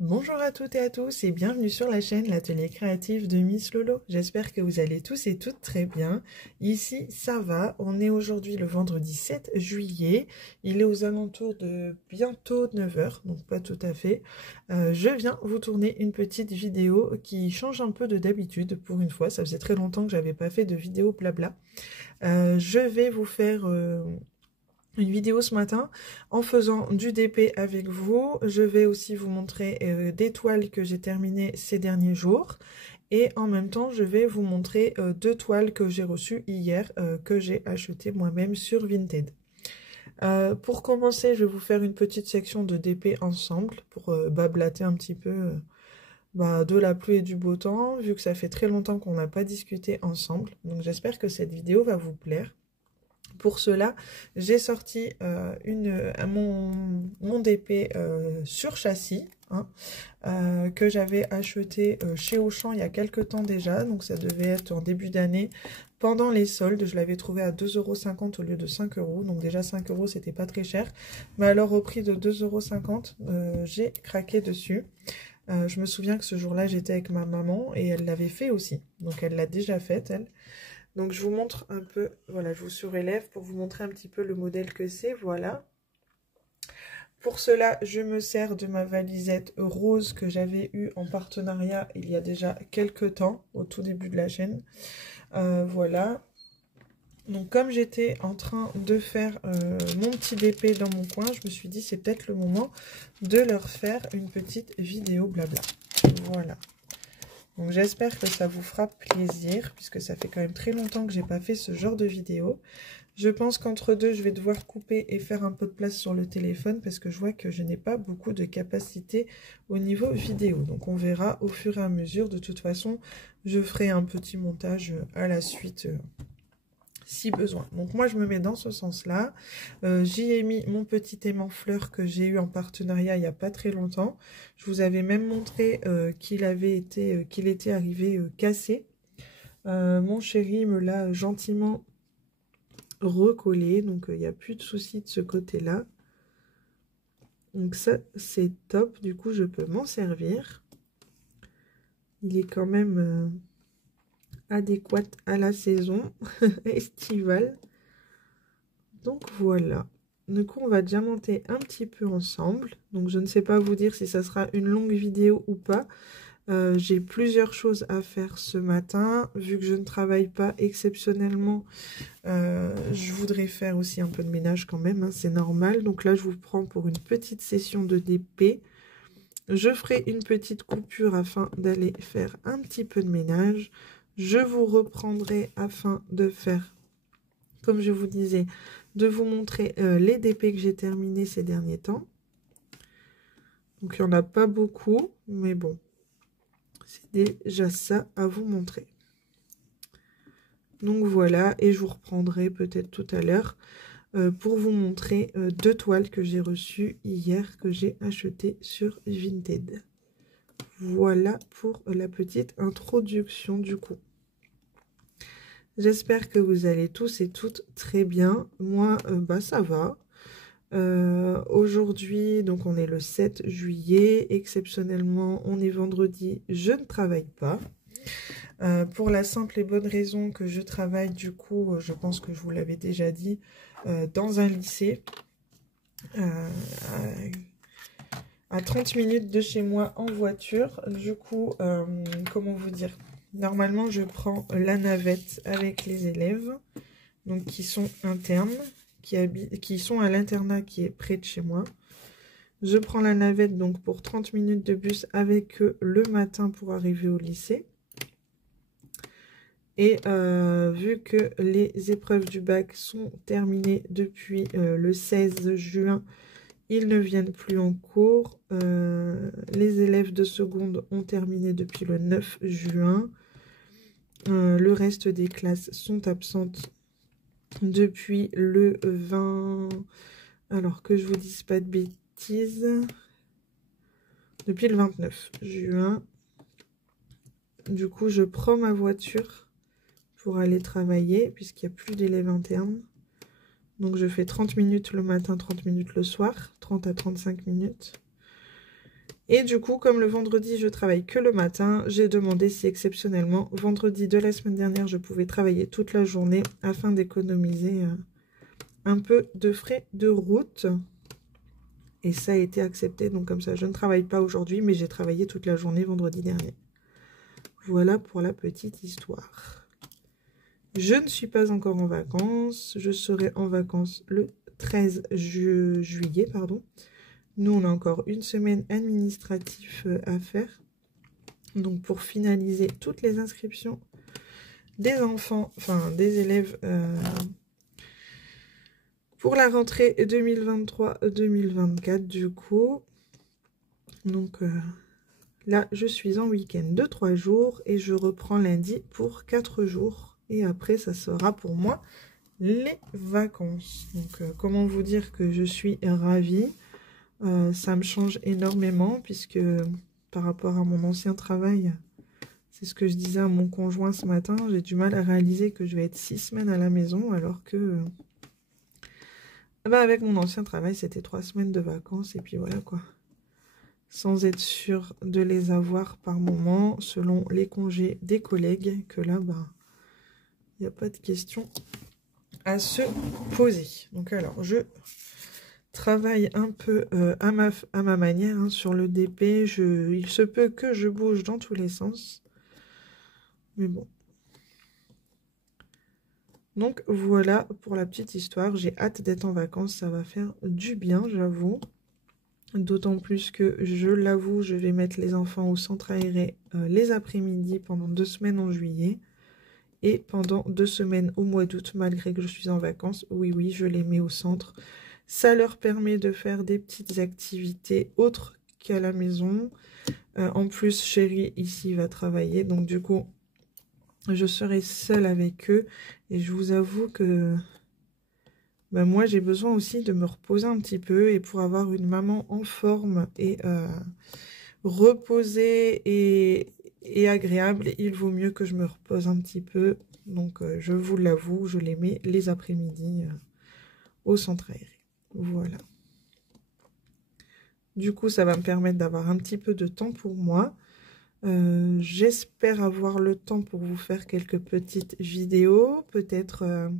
Bonjour à toutes et à tous et bienvenue sur la chaîne l'atelier créatif de Miss Lolo. J'espère que vous allez tous et toutes très bien. Ici ça va, on est aujourd'hui le vendredi 7 juillet, il est aux alentours de bientôt 9 h, donc pas tout à fait. Je viens vous tourner une petite vidéo qui change un peu de d'habitude pour une fois, ça faisait très longtemps que j'avais pas fait de vidéo blabla. Je vais vous faire une vidéo ce matin en faisant du DP avec vous. Je vais aussi vous montrer des toiles que j'ai terminées ces derniers jours. Et en même temps, je vais vous montrer deux toiles que j'ai reçues hier, que j'ai achetées moi-même sur Vinted. Pour commencer, je vais vous faire une petite section de DP ensemble pour blablater un petit peu de la pluie et du beau temps, vu que ça fait très longtemps qu'on n'a pas discuté ensemble. Donc j'espère que cette vidéo va vous plaire. Pour cela, j'ai sorti mon DP sur châssis, hein, que j'avais acheté chez Auchan il y a quelques temps déjà, donc ça devait être en début d'année. Pendant les soldes, je l'avais trouvé à 2,50 € au lieu de 5 €, donc déjà 5 € c'était pas très cher, mais alors au prix de 2,50 €, j'ai craqué dessus. Je me souviens que ce jour-là j'étais avec ma maman et elle l'avait fait aussi, donc elle l'a déjà faite elle. Donc je vous montre un peu, voilà, je vous surélève pour vous montrer un petit peu le modèle que c'est, voilà. Pour cela, je me sers de ma valisette rose que j'avais eue en partenariat il y a déjà quelques temps, au tout début de la chaîne. Voilà. Donc comme j'étais en train de faire mon petit DP dans mon coin, je me suis dit c'est peut-être le moment de leur faire une petite vidéo blabla. Voilà. Donc j'espère que ça vous fera plaisir, puisque ça fait quand même très longtemps que j'ai pas fait ce genre de vidéo. Je pense qu'entre deux, je vais devoir couper et faire un peu de place sur le téléphone, parce que je vois que je n'ai pas beaucoup de capacité au niveau vidéo. Donc on verra au fur et à mesure. De toute façon, je ferai un petit montage à la suite si besoin. Donc moi je me mets dans ce sens-là. J'y ai mis mon petit aimant fleur que j'ai eu en partenariat il n'y a pas très longtemps. Je vous avais même montré qu'il était arrivé cassé. Mon chéri me l'a gentiment recollé, donc il n'y a plus de soucis de ce côté-là. Donc ça c'est top, du coup je peux m'en servir. Il est quand même adéquate à la saison estivale. Donc voilà. Du coup, on va diamanter un petit peu ensemble. Donc je ne sais pas vous dire si ça sera une longue vidéo ou pas. J'ai plusieurs choses à faire ce matin. Vu que je ne travaille pas exceptionnellement, je voudrais faire aussi un peu de ménage quand même, hein, c'est normal. Donc là, je vous prends pour une petite session de DP. Je ferai une petite coupure afin d'aller faire un petit peu de ménage. Je vous reprendrai afin de faire, comme je vous disais, de vous montrer les DP que j'ai terminés ces derniers temps. Donc il n'y en a pas beaucoup, mais bon, c'est déjà ça à vous montrer. Donc voilà, et je vous reprendrai peut-être tout à l'heure pour vous montrer deux toiles que j'ai reçues hier, que j'ai achetées sur Vinted. Voilà pour la petite introduction du coup. J'espère que vous allez tous et toutes très bien. Moi, ça va. Aujourd'hui, donc on est le 7 juillet. Exceptionnellement, on est vendredi. Je ne travaille pas. Pour la simple et bonne raison que je travaille, du coup, je pense que je vous l'avais déjà dit, dans un lycée. À 30 minutes de chez moi en voiture. Du coup, comment vous dire? Normalement, je prends la navette avec les élèves, donc qui sont internes, qui sont à l'internat qui est près de chez moi. Je prends la navette donc pour 30 minutes de bus avec eux le matin pour arriver au lycée. Et vu que les épreuves du bac sont terminées depuis le 16 juin, ils ne viennent plus en cours. Les élèves de seconde ont terminé depuis le 9 juin. Le reste des classes sont absentes depuis le 20... Alors que je vous dise pas de bêtises. Depuis le 29 juin. Du coup, je prends ma voiture pour aller travailler puisqu'il n'y a plus d'élèves internes. Donc je fais 30 minutes le matin, 30 minutes le soir, 30 à 35 minutes. Et du coup, comme le vendredi, je travaille que le matin, j'ai demandé si exceptionnellement, vendredi de la semaine dernière, je pouvais travailler toute la journée afin d'économiser un peu de frais de route. Et ça a été accepté, donc comme ça, je ne travaille pas aujourd'hui, mais j'ai travaillé toute la journée vendredi dernier. Voilà pour la petite histoire. Je ne suis pas encore en vacances, je serai en vacances le 13 juillet, pardon. Nous, on a encore une semaine administrative à faire. Donc, pour finaliser toutes les inscriptions des enfants, enfin des élèves pour la rentrée 2023-2024 du coup. Donc, là, je suis en week-end de 3 jours et je reprends lundi pour 4 jours. Et après, ça sera pour moi les vacances. Donc, comment vous dire que je suis ravie. Ça me change énormément puisque par rapport à mon ancien travail, c'est ce que je disais à mon conjoint ce matin, j'ai du mal à réaliser que je vais être 6 semaines à la maison alors que avec mon ancien travail c'était 3 semaines de vacances et puis voilà quoi. Sans être sûr de les avoir par moment selon les congés des collègues que là il n'y a pas de question à se poser. Donc alors je travaille un peu à ma manière hein, sur le DP. Il se peut que je bouge dans tous les sens. Mais bon. Donc voilà pour la petite histoire. J'ai hâte d'être en vacances. Ça va faire du bien, j'avoue. D'autant plus que, je l'avoue, je vais mettre les enfants au centre aéré les après-midi pendant 2 semaines en juillet. Et pendant 2 semaines au mois d'août, malgré que je suis en vacances. Oui, oui, je les mets au centre. Ça leur permet de faire des petites activités autres qu'à la maison. En plus, Chérie, ici, va travailler. Donc, du coup, je serai seule avec eux. Et je vous avoue que moi, j'ai besoin aussi de me reposer un petit peu. Et pour avoir une maman en forme et reposée et agréable, il vaut mieux que je me repose un petit peu. Donc, je vous l'avoue, je les mets les après-midi au centre aéré. Voilà. Du coup, ça va me permettre d'avoir un petit peu de temps pour moi. J'espère avoir le temps pour vous faire quelques petites vidéos. Peut-être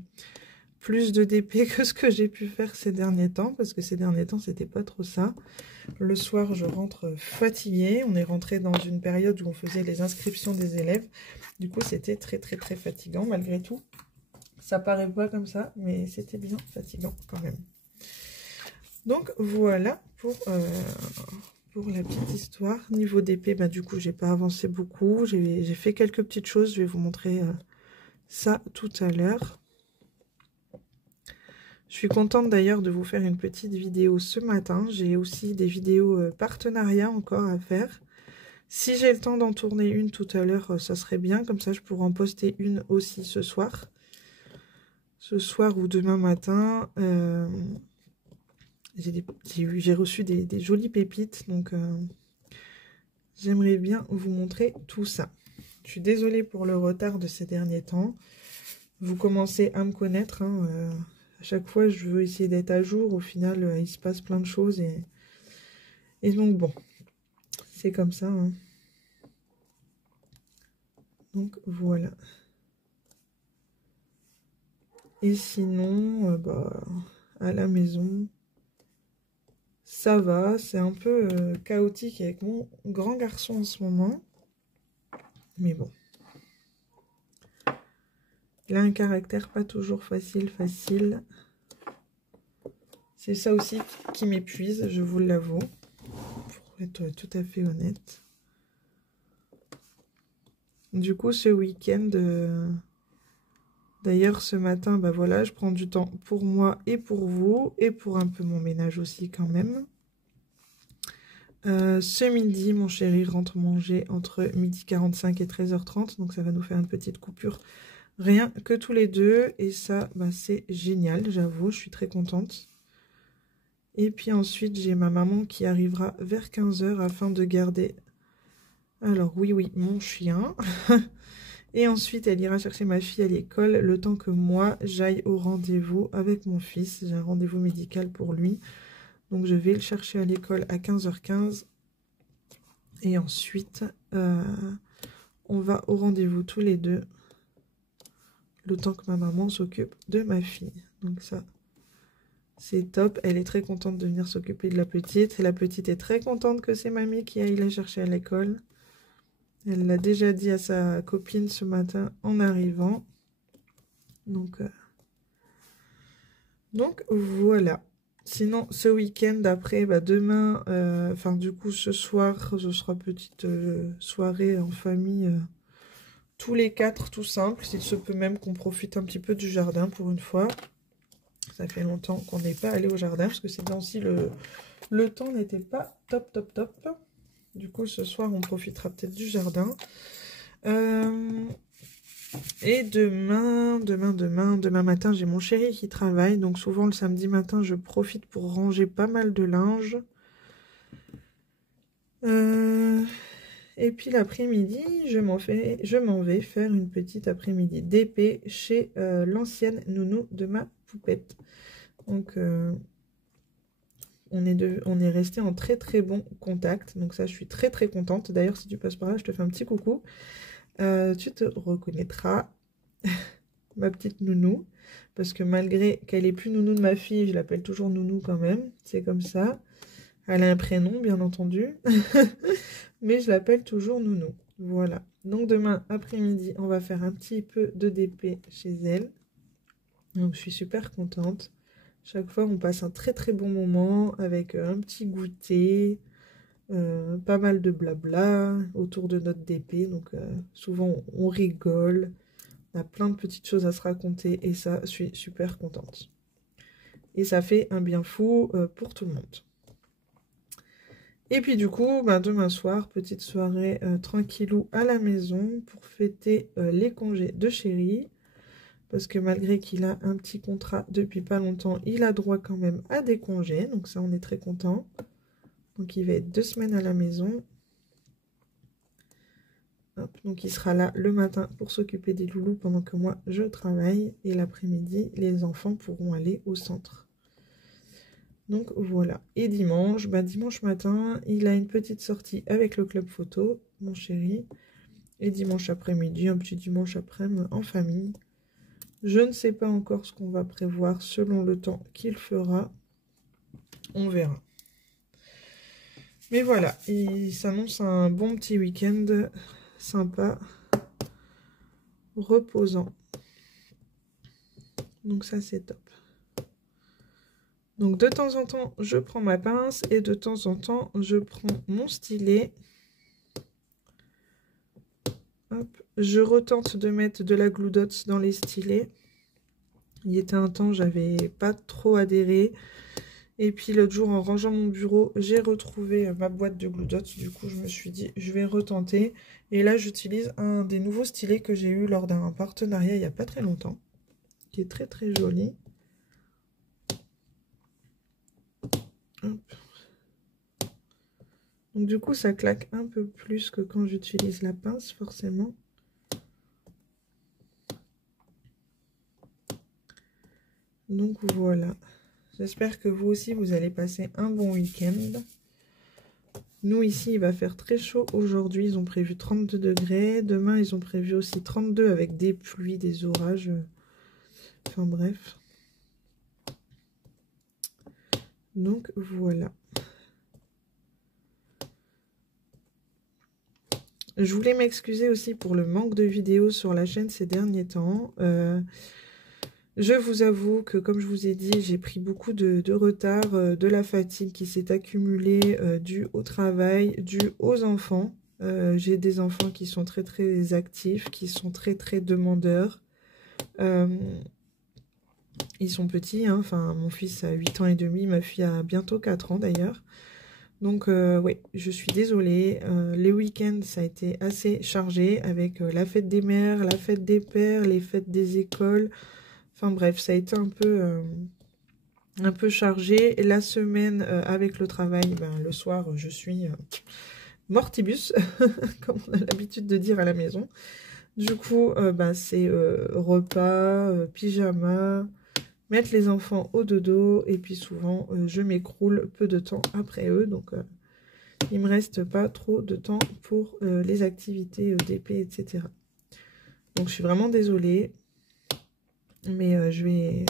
plus de DP que ce que j'ai pu faire ces derniers temps. Parce que ces derniers temps, c'était pas trop ça. Le soir, je rentre fatiguée. On est rentré dans une période où on faisait les inscriptions des élèves. Du coup, c'était très, très, très fatigant malgré tout. Ça paraît pas comme ça, mais c'était bien fatigant quand même. Donc voilà pour la petite histoire. Niveau DP, du coup, j'ai pas avancé beaucoup. J'ai fait quelques petites choses. Je vais vous montrer ça tout à l'heure. Je suis contente d'ailleurs de vous faire une petite vidéo ce matin. J'ai aussi des vidéos partenariats encore à faire. Si j'ai le temps d'en tourner une tout à l'heure, ça serait bien. Comme ça, je pourrais en poster une aussi ce soir. Ce soir ou demain matin. J'ai reçu des jolies pépites, donc j'aimerais bien vous montrer tout ça. Je suis désolée pour le retard de ces derniers temps. Vous commencez à me connaître. Hein, à chaque fois, je veux essayer d'être à jour. Au final, il se passe plein de choses. Et donc, bon, c'est comme ça. Hein. Donc, voilà. Et sinon, à la maison... Ça va, c'est un peu chaotique avec mon grand garçon en ce moment. Mais bon. Il a un caractère pas toujours facile. C'est ça aussi qui m'épuise, je vous l'avoue. Pour être tout à fait honnête. Du coup, ce week-end... D'ailleurs, ce matin, voilà, je prends du temps pour moi et pour vous. Et pour un peu mon ménage aussi quand même. Ce midi, mon chéri rentre manger entre 12h45 et 13h30. Donc, ça va nous faire une petite coupure. Rien que tous les deux. Et ça, c'est génial, j'avoue. Je suis très contente. Et puis ensuite, j'ai ma maman qui arrivera vers 15h afin de garder... Alors, oui, mon chien. Et ensuite, elle ira chercher ma fille à l'école le temps que moi, j'aille au rendez-vous avec mon fils. J'ai un rendez-vous médical pour lui. Donc, je vais le chercher à l'école à 15h15. Et ensuite, on va au rendez-vous tous les deux. Le temps que ma maman s'occupe de ma fille. Donc ça, c'est top. Elle est très contente de venir s'occuper de la petite. Et la petite est très contente que c'est mamie qui aille la chercher à l'école. Elle l'a déjà dit à sa copine ce matin en arrivant. Donc voilà. Sinon, ce week-end, après, bah, demain, enfin du coup ce soir, ce sera petite soirée en famille, tous les quatre, tout simple. S'il se peut même qu'on profite un petit peu du jardin pour une fois. Ça fait longtemps qu'on n'est pas allé au jardin, parce que ces temps-ci, le temps n'était pas top, top, top. Du coup, ce soir, on profitera peut-être du jardin. Et demain matin, j'ai mon chéri qui travaille. Donc souvent, le samedi matin, je profite pour ranger pas mal de linge. Et puis l'après-midi, je m'en vais faire une petite après-midi d'épée chez l'ancienne nounou de ma poupette. Donc on est resté en très très bon contact. Donc ça, je suis très très contente. D'ailleurs, si tu passes par là, je te fais un petit coucou. Tu te reconnaîtras, ma petite nounou. Parce que malgré qu'elle est plus nounou de ma fille, je l'appelle toujours nounou quand même. C'est comme ça. Elle a un prénom, bien entendu. Mais je l'appelle toujours nounou. Voilà. Donc demain après-midi, on va faire un petit peu de DP chez elle. Donc je suis super contente. Chaque fois, on passe un très très bon moment avec un petit goûter, pas mal de blabla autour de notre DP. Donc souvent, on rigole. On a plein de petites choses à se raconter et ça, je suis super contente. Et ça fait un bien fou pour tout le monde. Et puis du coup, bah, demain soir, petite soirée tranquillou à la maison pour fêter les congés de chéri. Parce que malgré qu'il a un petit contrat depuis pas longtemps, il a droit quand même à des congés. Donc ça, on est très content. Donc il va être 2 semaines à la maison. Hop, donc il sera là le matin pour s'occuper des loulous pendant que moi je travaille. Et l'après-midi, les enfants pourront aller au centre. Donc voilà. Et dimanche, bah, dimanche matin, il a une petite sortie avec le club photo, mon chéri. Et dimanche après-midi, un petit dimanche après-midi en famille. Je ne sais pas encore ce qu'on va prévoir selon le temps qu'il fera. On verra. Mais voilà, il s'annonce un bon petit week-end sympa, reposant. Donc ça, c'est top. Donc de temps en temps, je prends ma pince et de temps en temps, je prends mon stylet. Hop. Je retente de mettre de la Glue Dots dans les stylets. Il y était un temps, j'avais pas trop adhéré. Et puis l'autre jour, en rangeant mon bureau, j'ai retrouvé ma boîte de Glue Dots. Du coup, je me suis dit, je vais retenter. Et là, j'utilise un des nouveaux stylets que j'ai eu lors d'un partenariat il n'y a pas très longtemps. Qui est très très joli. Hop. Donc du coup, ça claque un peu plus que quand j'utilise la pince, forcément. Donc voilà. J'espère que vous aussi, vous allez passer un bon week-end. Nous, ici, il va faire très chaud aujourd'hui. Ils ont prévu 32 degrés. Demain, ils ont prévu aussi 32 avec des pluies, des orages. Enfin bref. Donc voilà. Je voulais m'excuser aussi pour le manque de vidéos sur la chaîne ces derniers temps. Je vous avoue que, comme je vous ai dit, j'ai pris beaucoup de retard, de la fatigue qui s'est accumulée due au travail, due aux enfants. J'ai des enfants qui sont très très actifs, qui sont très très demandeurs. Ils sont petits, hein. Enfin mon fils a 8 ans et demi, ma fille a bientôt 4 ans d'ailleurs. Donc oui, je suis désolée. Les week-ends, ça a été assez chargé avec la fête des mères, la fête des pères, les fêtes des écoles. Enfin bref, ça a été un peu chargé. Et la semaine, avec le travail, ben, le soir, je suis mortibus, comme on a l'habitude de dire à la maison. Du coup, ben, c'est repas, pyjama, mettre les enfants au dodo. Et puis souvent, je m'écroule peu de temps après eux. Donc il me reste pas trop de temps pour les activités d'épée, etc. Donc je suis vraiment désolée, mais je vais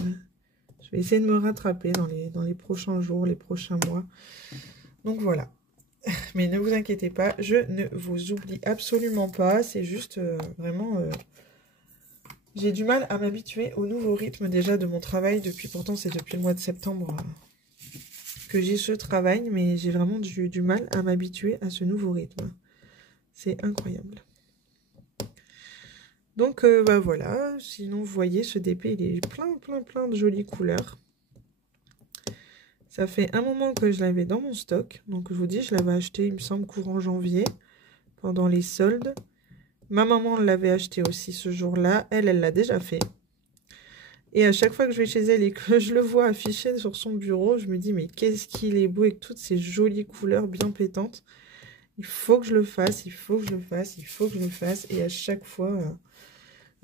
essayer de me rattraper dans les prochains jours, les prochains mois. Donc voilà. Mais ne vous inquiétez pas, je ne vous oublie absolument pas. C'est juste vraiment... j'ai du mal à m'habituer au nouveau rythme déjà de mon travail. Pourtant c'est depuis le mois de septembre que j'ai ce travail. Mais j'ai vraiment du mal à m'habituer à ce nouveau rythme. C'est incroyable. Donc bah voilà. Sinon vous voyez ce DP il est plein de jolies couleurs. Ça fait un moment que je l'avais dans mon stock. Donc je vous dis, je l'avais acheté, il me semble, courant janvier, pendant les soldes. Ma maman l'avait acheté aussi ce jour-là. Elle l'a déjà fait. Et à chaque fois que je vais chez elle et que je le vois affiché sur son bureau, je me dis, mais qu'est-ce qu'il est beau avec toutes ces jolies couleurs bien pétantes. Il faut que je le fasse, il faut que je le fasse, il faut que je le fasse. Et à chaque fois...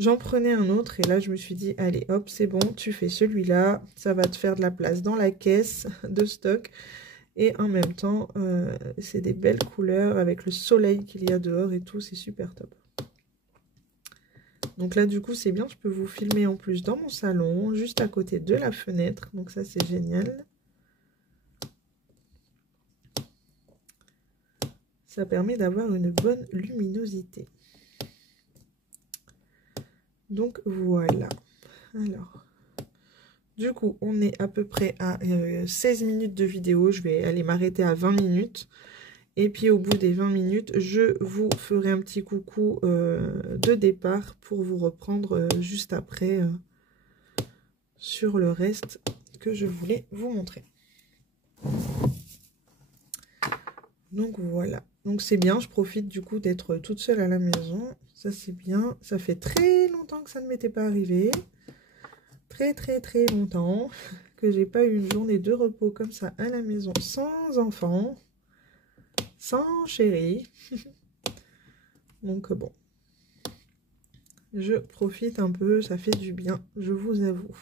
j'en prenais un autre et là je me suis dit, allez hop, c'est bon, tu fais celui-là, ça va te faire de la place dans la caisse de stock. Et en même temps, c'est des belles couleurs avec le soleil qu'il y a dehors et tout, c'est super top. Donc là du coup c'est bien, je peux vous filmer en plus dans mon salon, juste à côté de la fenêtre, donc ça c'est génial. Ça permet d'avoir une bonne luminosité. Donc voilà. Alors, du coup, on est à peu près à 16 minutes de vidéo. Je vais aller m'arrêter à 20 minutes. Et puis au bout des 20 minutes, je vous ferai un petit coucou de départ pour vous reprendre juste après sur le reste que je voulais vous montrer. Donc voilà. Donc c'est bien, je profite du coup d'être toute seule à la maison. Ça c'est bien. Ça fait très longtemps que ça ne m'était pas arrivé. Très longtemps que j'ai pas eu une journée de repos comme ça à la maison sans enfant, sans chéri. Donc bon, je profite un peu, ça fait du bien, je vous avoue.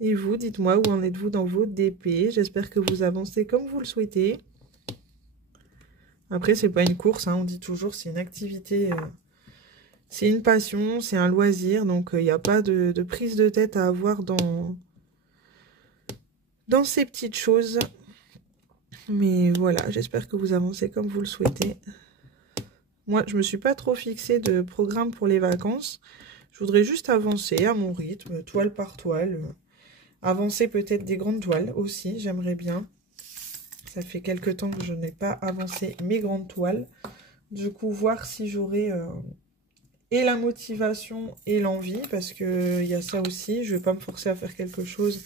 Et vous, dites-moi où en êtes-vous dans vos DP. J'espère que vous avancez comme vous le souhaitez. Après, c'est pas une course, hein, on dit toujours, c'est une activité... c'est une passion, c'est un loisir, donc il n'y a pas de prise de tête à avoir dans ces petites choses. Mais voilà, j'espère que vous avancez comme vous le souhaitez. Moi, je ne me suis pas trop fixée de programme pour les vacances. Je voudrais juste avancer à mon rythme, toile par toile. Avancer peut-être des grandes toiles aussi, j'aimerais bien. Ça fait quelques temps que je n'ai pas avancé mes grandes toiles. Du coup, voir si j'aurai... et la motivation et l'envie, parce qu'il y a ça aussi. Je ne vais pas me forcer à faire quelque chose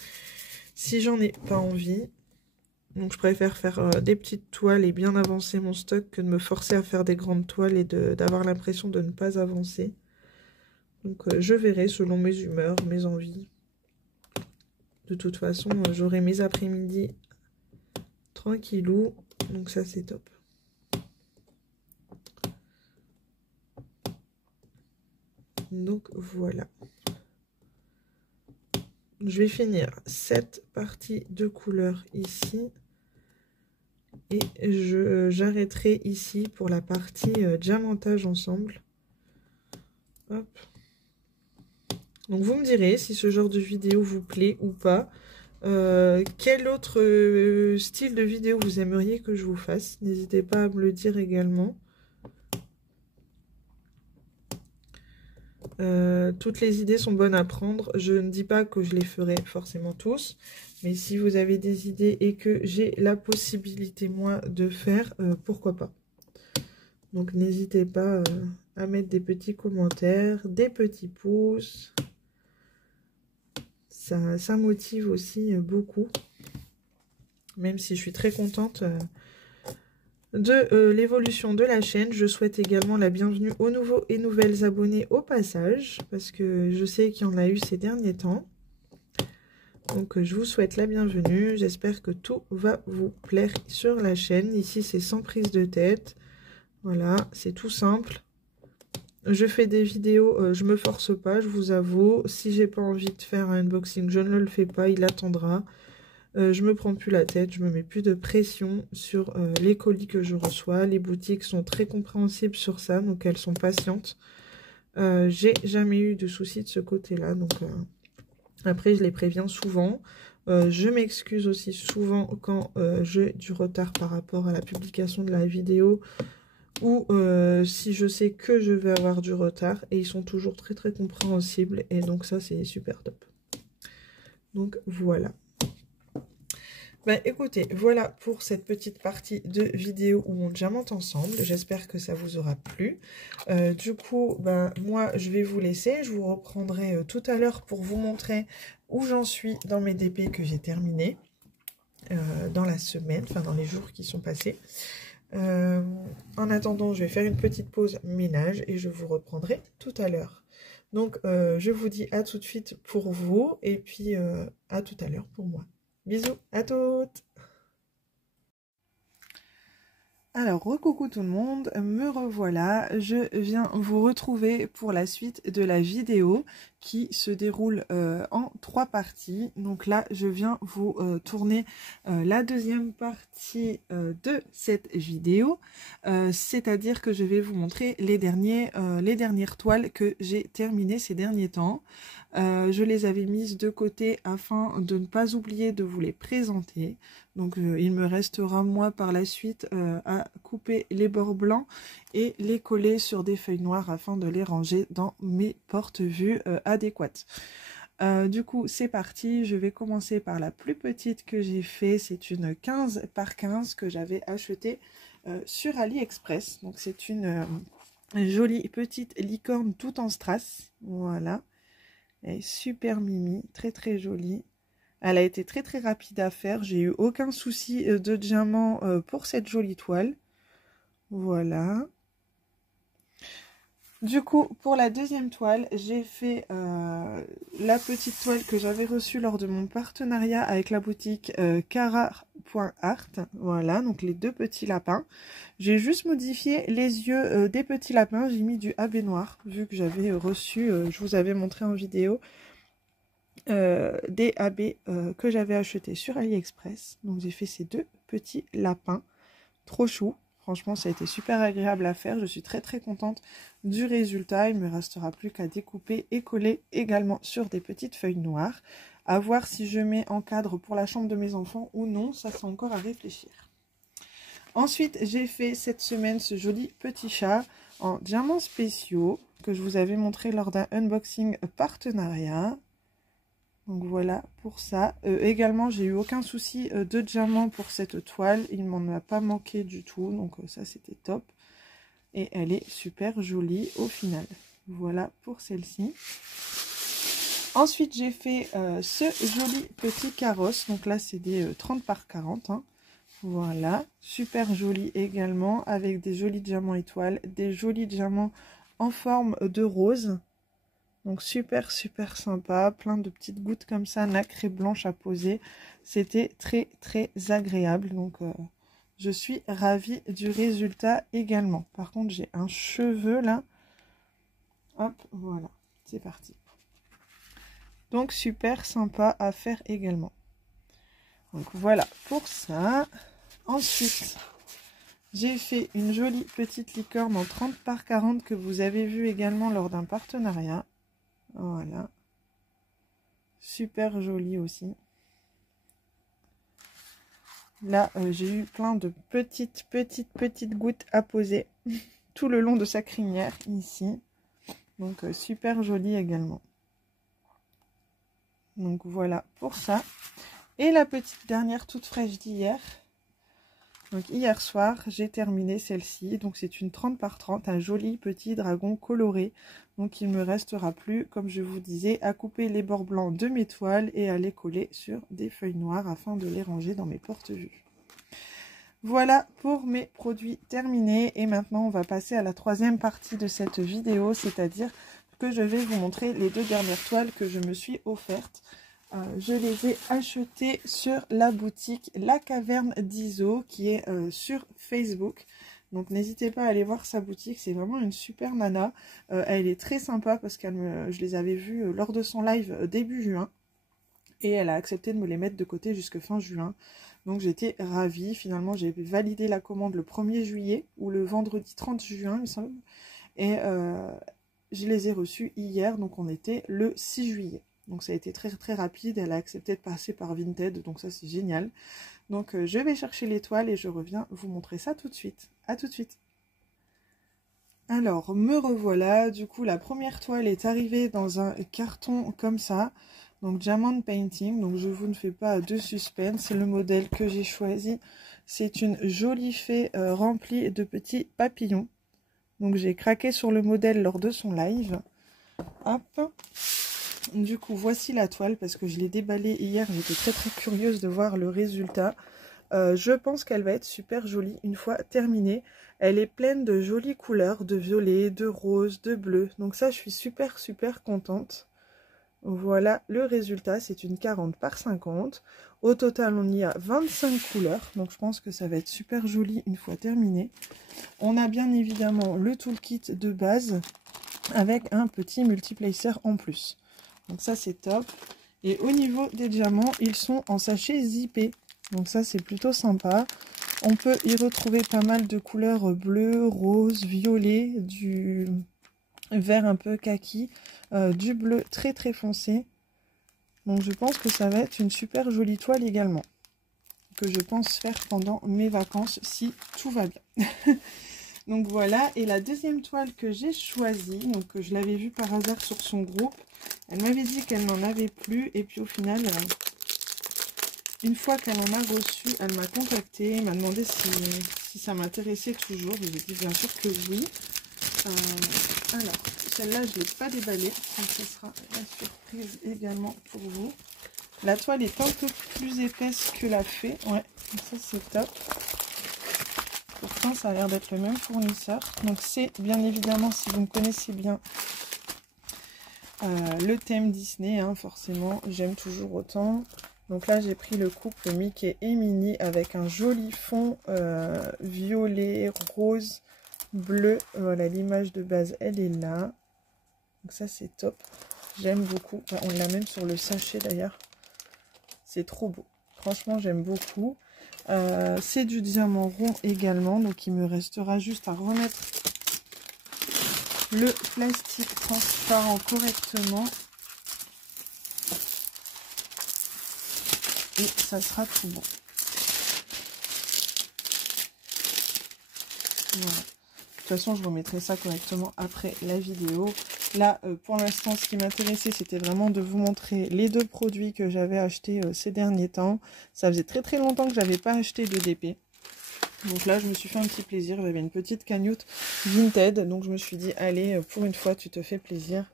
si j'en ai pas envie. Donc je préfère faire des petites toiles et bien avancer mon stock que de me forcer à faire des grandes toiles et d'avoir l'impression de ne pas avancer. Donc je verrai selon mes humeurs, mes envies. De toute façon, j'aurai mes après-midi tranquillou. Donc ça c'est top. Donc voilà. Je vais finir cette partie de couleur ici. Et j'arrêterai ici pour la partie diamantage ensemble. Hop. Donc vous me direz si ce genre de vidéo vous plaît ou pas. Quel autre style de vidéo vous aimeriez que je vous fasse? N'hésitez pas à me le dire également. Toutes les idées sont bonnes à prendre. Je ne dis pas que je les ferai forcément tous. Mais si vous avez des idées et que j'ai la possibilité, moi, de faire, pourquoi pas. Donc n'hésitez pas à mettre des petits commentaires, des petits pouces. Ça motive aussi beaucoup. Même si je suis très contente de l'évolution de la chaîne. Je souhaite également la bienvenue aux nouveaux et nouvelles abonnés au passage. Parce que je sais qu'il y en a eu ces derniers temps. Donc je vous souhaite la bienvenue. J'espère que tout va vous plaire sur la chaîne. Ici c'est sans prise de tête. Voilà, c'est tout simple. Je fais des vidéos, je me force pas, je vous avoue. Si j'ai pas envie de faire un unboxing, je ne le fais pas, il attendra. Je me prends plus la tête, je me mets plus de pression sur les colis que je reçois. Les boutiques sont très compréhensibles sur ça, donc elles sont patientes. J'ai jamais eu de soucis de ce côté-là, donc après je les préviens souvent. Je m'excuse aussi souvent quand j'ai du retard par rapport à la publication de la vidéo ou si je sais que je vais avoir du retard, et ils sont toujours très très compréhensibles, et donc ça c'est super top. Donc voilà. Ben écoutez, voilà pour cette petite partie de vidéo où on diamante ensemble. J'espère que ça vous aura plu. Du coup, ben moi je vais vous laisser. Je vous reprendrai tout à l'heure pour vous montrer où j'en suis dans mes DP que j'ai terminé dans la semaine, enfin dans les jours qui sont passés. En attendant, je vais faire une petite pause ménage et je vous reprendrai tout à l'heure. Donc je vous dis à tout de suite pour vous, et puis à tout à l'heure pour moi. Bisous à toutes. Alors, recoucou tout le monde, me revoilà. Je viens vous retrouver pour la suite de la vidéo qui se déroule en 3 parties. Donc là, je viens vous tourner la deuxième partie de cette vidéo. C'est-à-dire que je vais vous montrer les dernières toiles que j'ai terminées ces derniers temps. Je les avais mises de côté afin de ne pas oublier de vous les présenter. Donc il me restera moi par la suite à couper les bords blancs et les coller sur des feuilles noires afin de les ranger dans mes porte-vues adéquates. Du coup c'est parti, je vais commencer par la plus petite que j'ai fait. C'est une 15 par 15 que j'avais achetée sur AliExpress. Donc c'est une jolie petite licorne toute en strass. Voilà. Elle est super mimi, très très jolie. Elle a été très très rapide à faire. J'ai eu aucun souci de diamant pour cette jolie toile. Voilà. Du coup, pour la deuxième toile, j'ai fait la petite toile que j'avais reçue lors de mon partenariat avec la boutique Cara.art. Voilà, donc les 2 petits lapins. J'ai juste modifié les yeux des petits lapins. J'ai mis du AB noir, vu que j'avais reçu, je vous avais montré en vidéo, des AB que j'avais acheté sur AliExpress. Donc j'ai fait ces 2 petits lapins, trop chou. Franchement, ça a été super agréable à faire. Je suis très très contente du résultat. Il ne me restera plus qu'à découper et coller également sur des petites feuilles noires. À voir si je mets en cadre pour la chambre de mes enfants ou non. Ça, c'est encore à réfléchir. Ensuite, j'ai fait cette semaine ce joli petit chat en diamants spéciaux que je vous avais montré lors d'un unboxing partenariat. Donc voilà pour ça. Également, j'ai eu aucun souci de diamant pour cette toile. Il m'en a pas manqué du tout. Donc ça, c'était top. Et elle est super jolie au final. Voilà pour celle-ci. Ensuite, j'ai fait ce joli petit carrosse. Donc là, c'est des 30 par 40. Hein. Voilà. Super joli également. Avec des jolis diamants étoiles. Des jolis diamants en forme de rose. Donc super super sympa, plein de petites gouttes comme ça, nacrées blanches à poser. C'était très très agréable, donc je suis ravie du résultat également. Par contre j'ai un cheveu là, hop voilà, c'est parti. Donc super sympa à faire également. Donc voilà pour ça. Ensuite j'ai fait une jolie petite licorne en 30 par 40 que vous avez vu également lors d'un partenariat. Voilà, super joli aussi. Là, j'ai eu plein de petites gouttes à poser tout le long de sa crinière ici. Donc super joli également. Donc voilà pour ça. Et la petite dernière toute fraîche d'hier. Donc hier soir, j'ai terminé celle-ci. Donc c'est une 30 par 30, un joli petit dragon coloré. Donc il ne me restera plus, comme je vous disais, à couper les bords blancs de mes toiles et à les coller sur des feuilles noires afin de les ranger dans mes porte-vues. Voilà pour mes produits terminés. Et maintenant, on va passer à la troisième partie de cette vidéo, c'est-à-dire que je vais vous montrer les 2 dernières toiles que je me suis offertes. Je les ai achetées sur la boutique La Caverne d'Iso qui est sur Facebook. Donc n'hésitez pas à aller voir sa boutique, c'est vraiment une super nana. Elle est très sympa parce que je les avais vues lors de son live début juin. Et elle a accepté de me les mettre de côté jusque fin juin. Donc j'étais ravie. Finalement, j'ai validé la commande le 1er juillet ou le vendredi 30 juin, il me semble. Et je les ai reçus hier, donc on était le 6 juillet. Donc ça a été très très rapide. Elle a accepté de passer par Vinted, donc ça c'est génial. Donc je vais chercher l'étoile et je reviens vous montrer ça tout de suite. À tout de suite. Alors, me revoilà. Du coup, la première toile est arrivée dans un carton comme ça. Donc, Diamond Painting. Donc, je vous ne fais pas de suspense. Le modèle que j'ai choisi, c'est une jolie fée remplie de petits papillons. Donc, j'ai craqué sur le modèle lors de son live. Hop. Du coup, voici la toile parce que je l'ai déballée hier. J'étais très très curieuse de voir le résultat. Je pense qu'elle va être super jolie une fois terminée. Elle est pleine de jolies couleurs, de violet, de rose, de bleu. Donc ça, je suis super contente. Voilà le résultat, c'est une 40 par 50. Au total, on y a 25 couleurs. Donc je pense que ça va être super joli une fois terminé. On a bien évidemment le toolkit de base avec un petit multiplacer en plus. Donc ça, c'est top. Et au niveau des diamants, ils sont en sachet zippé. Donc ça, c'est plutôt sympa. On peut y retrouver pas mal de couleurs bleu, rose, violet, du vert un peu kaki, du bleu très très foncé. Donc je pense que ça va être une super jolie toile également. Que je pense faire pendant mes vacances si tout va bien. Donc voilà, et la deuxième toile que j'ai choisie, donc je l'avais vue par hasard sur son groupe. Elle m'avait dit qu'elle n'en avait plus et puis au final... Une fois qu'elle en a reçu, elle m'a contacté, m'a demandé si ça m'intéressait toujours. J'ai dit bien sûr que oui. Alors, celle-là, je ne l'ai pas déballée. Donc, ce sera la surprise également pour vous. La toile est un peu plus épaisse que la fée. Ouais, ça c'est top. Pourtant, ça a l'air d'être le même fournisseur. Donc, c'est bien évidemment, si vous me connaissez bien, le thème Disney, hein, forcément. J'aime toujours autant. Donc là, j'ai pris le couple Mickey et Minnie avec un joli fond violet, rose, bleu. Voilà, l'image de base, elle est là. Donc ça, c'est top. J'aime beaucoup. Enfin, on l'a même sur le sachet d'ailleurs. C'est trop beau. Franchement, j'aime beaucoup. C'est du diamant rond également. Donc, il me restera juste à remettre le plastique transparent correctement. Et ça sera tout bon. Voilà. De toute façon, je remettrai ça correctement après la vidéo. Là, pour l'instant, ce qui m'intéressait, c'était vraiment de vous montrer les deux produits que j'avais achetés ces derniers temps. Ça faisait très très longtemps que je n'avais pas acheté de DP. Donc là, je me suis fait un petit plaisir. J'avais une petite cagnotte Vinted. Donc je me suis dit, allez, pour une fois, tu te fais plaisir.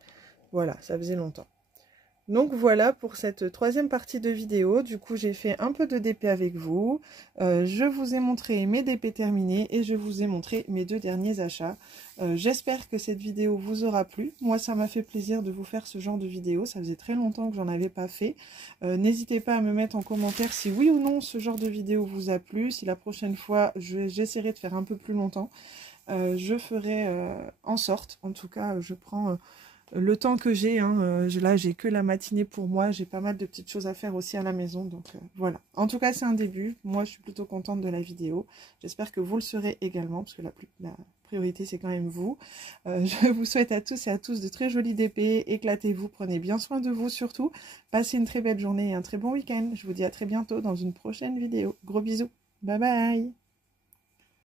Voilà, ça faisait longtemps. Donc voilà pour cette troisième partie de vidéo. Du coup, j'ai fait un peu de DP avec vous. Je vous ai montré mes DP terminés et je vous ai montré mes deux derniers achats. J'espère que cette vidéo vous aura plu. Moi, ça m'a fait plaisir de vous faire ce genre de vidéo. Ça faisait très longtemps que j'en avais pas fait. N'hésitez pas à me mettre en commentaire si oui ou non ce genre de vidéo vous a plu. Si la prochaine fois, j'essaierai de faire un peu plus longtemps. Je ferai en sorte. En tout cas, je prends... le temps que j'ai, hein, là j'ai que la matinée pour moi, j'ai pas mal de petites choses à faire aussi à la maison, donc voilà. En tout cas c'est un début, moi je suis plutôt contente de la vidéo, j'espère que vous le serez également, parce que la priorité c'est quand même vous. Je vous souhaite à tous et à tous de très jolis DP, éclatez-vous, prenez bien soin de vous surtout, passez une très belle journée et un très bon week-end. Je vous dis à très bientôt dans une prochaine vidéo, gros bisous, bye bye.